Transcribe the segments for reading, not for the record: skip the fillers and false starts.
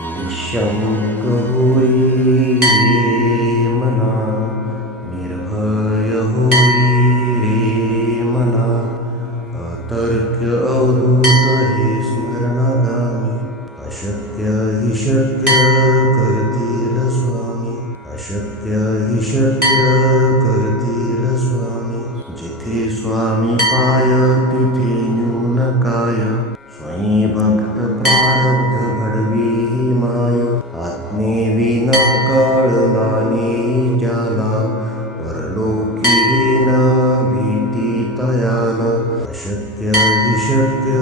निःशंक होई रे मना, निर्भय होई रे मना, अतर्क्य अवधूत हे स्मरणागामी, अशक्य हि शक्य करतील स्वामी, अशक्य हि शक्य करतील स्वामी. जिथे स्वामी पाय तिथे न्यून काय, स्वयं भक्त प्रारब्ध घडवी ही माय. आत्मेविना कळला नाही ज्याला, परलोकी न भीती तयाला. अशक्य हि शक्य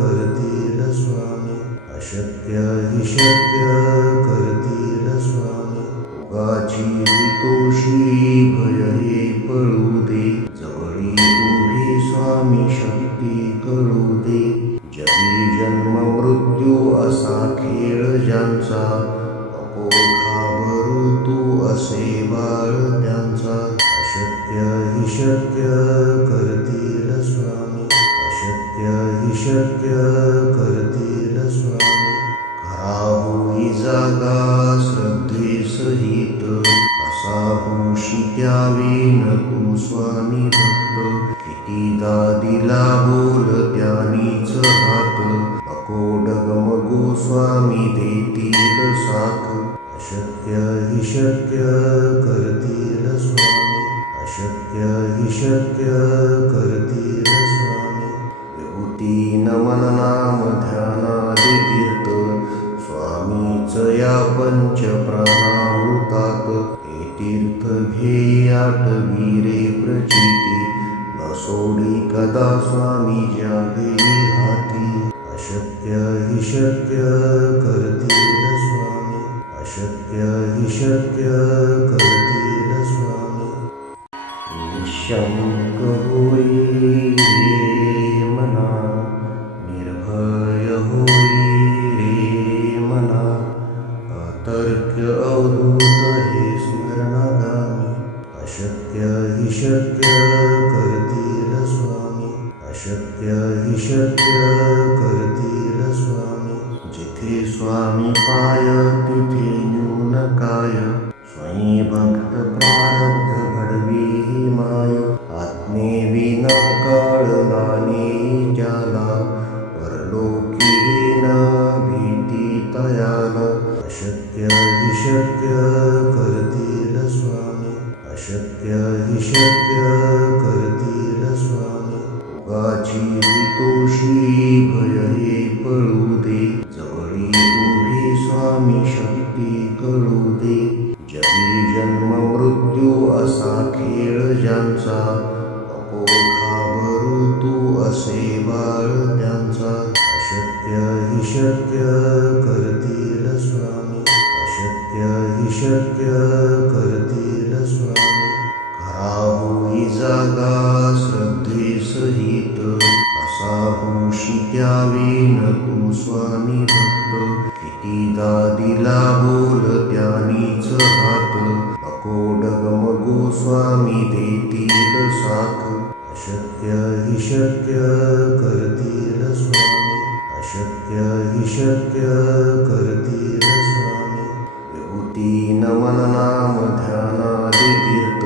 करतील स्वामी, अशक्य हि शक्य करतील स्वामी. उगाची तोषी भय हे पळू दे, जवळी उभी स्वामी शक्ती कळू दे. जगी जन्म मृत्यू असा खेळ ज्यांचा, नको घाबरू तू असे बाळ त्यांचा. अशक्य हि शक्य करतील स्वामी, अशक्य हि शक्य करतील स्वामी. खरा होई जागा श्रद्धे सहित, असा होशी द्यावी न तू स्वामी भक्त. कितीदा दिला बोल त्यानीच हात, नको डगमगू स्वामी देतील साथ. अशक्य हि शक्य करतील स्वामी, अशक्य हि शक्य करतील स्वामी. विभूती नमन नाम ध्यानादि तीर्थ, स्वामीच या पंच प्राणामृतात. हे तीर्थ घेई आठवी रे प्रचिती, न सोडी कदा स्वामी ज्या घेई हाती. अशक्य हि शक्य करतील स्वामी, अशक्य हि शक्य करतील स्वामी. निःशंक होई रे मना, निर्भय होई रे मना, अतर्क्य अवधूत हे स्मरणागामी. अशक्य हि शक्य करतील स्वामी, अशक्य हि शक्य करतील स्वामी. जिथे स्वामी पाय तिथे न्यून काय, स्वयं भक्त प्रारब्ध घडवी ही माय. आत्मेविना कळला नाही ज्याला, परलोकी न भीती तयाला. अशक्य हि शक्य करतील स्वामी, अशक्य हि शक्य करतील स्वामी. उगाची तोषी भय हे पळू दे, जवळी उभी स्वामी शक्ती कळू दे. जगी जन्म मृत्यू असा खेळ ज्यांचा, नको घाबरू तू असे बाळ त्यांचा. अशक्य हि शक्य करतील स्वामी, अशक्य हि शक्य करतील स्वामी. खरा होई जागा श्रद्धे सहित, असा होशी द्यावी न तू स्वामी भक्त. कितीदा दिला बोल त्यानीच हात, नको डगमगू स्वामी देतील साथ. अशक्य हि शक्य करतील स्वामी, अशक्य हि शक्य करतील स्वामी. विभूती नमन नाम ध्यानादि तीर्थ,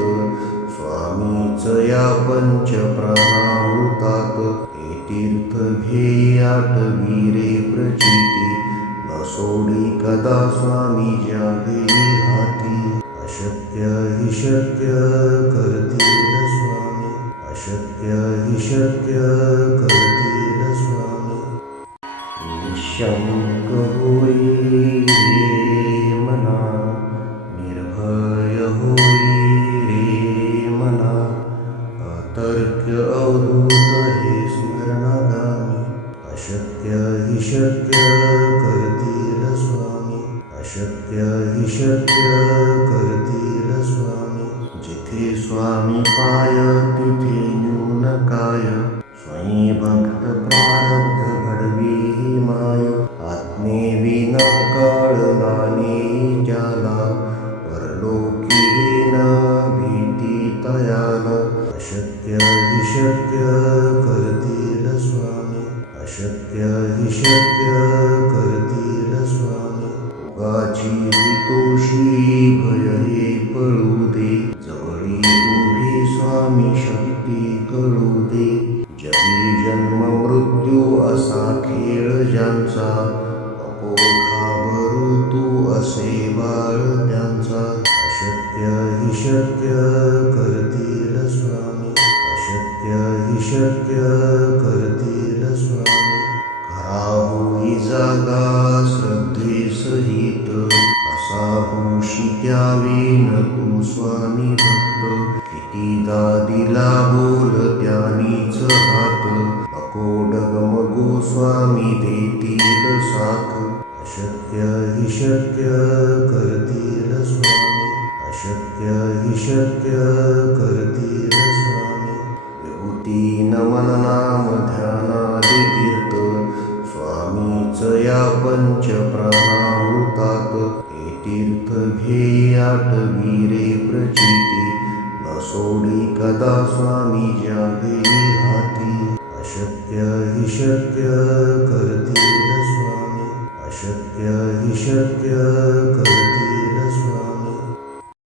स्वामीच या पंच प्राणामृतात. हे तीर्थ घेई आठवी रे प्रचिती, न सोडी कदा स्वामी ज्या घेई हाती. अशक्य हि शक्य करतील स्वामी, अशक्य हि शक्य करतील स्वामी. निःशंक होई रे मना, निर्भय होई रे मना, अतर्क्य अवधूत हे स्मरणागामी. अशक्य हि शक्य करतील स्वामी, अशक्य हि शक्य करतील स्वामी. जिथे स्वामी पाय तिथे न्यून काय, स्वयं भक्त प्रारब्ध घडवी ही माय. आत्मेविना कळला नाही ज्याला, परलोकी न भीती तयाला. अशक्य हि शक्य करतील स्वामी, अशक्य हि शक्य करतील स्वामी. रोगाची भीतोशी भय हे पळू दे, जवळी उभी स्वामी शक्ती कळू दे. जगी जन्म मृत्यू असा खेळ ज्यांचा, नको घाबरू तू असे बाळ त्यांचा. अशक्य हि शक्य करतील स्वामी, अशक्य हि शक्य करतील स्वामी. खरा होई जागा श्रद्धेसहित, असा होशी त्यावेन तू स्वामी भक्त. कितीदा दिला बोल त्यानीच हात, नको डगमगू स्वामी देतील साथ. अशक्य हि शक्य करतील स्वामी, अशक्य हि शक्य करतील स्वामी. विभूती नमन नाम ध्यानादि तीर्थ, स्वामीच या पंच प्राणामृतात. हे तीर्थ घे आठवी रे प्रचिती, न सोडी कदा स्वामी जागे हाती. अशक्य हि शक्य करतील स्वामी, अशक्य हि शक्य करतील स्वामी.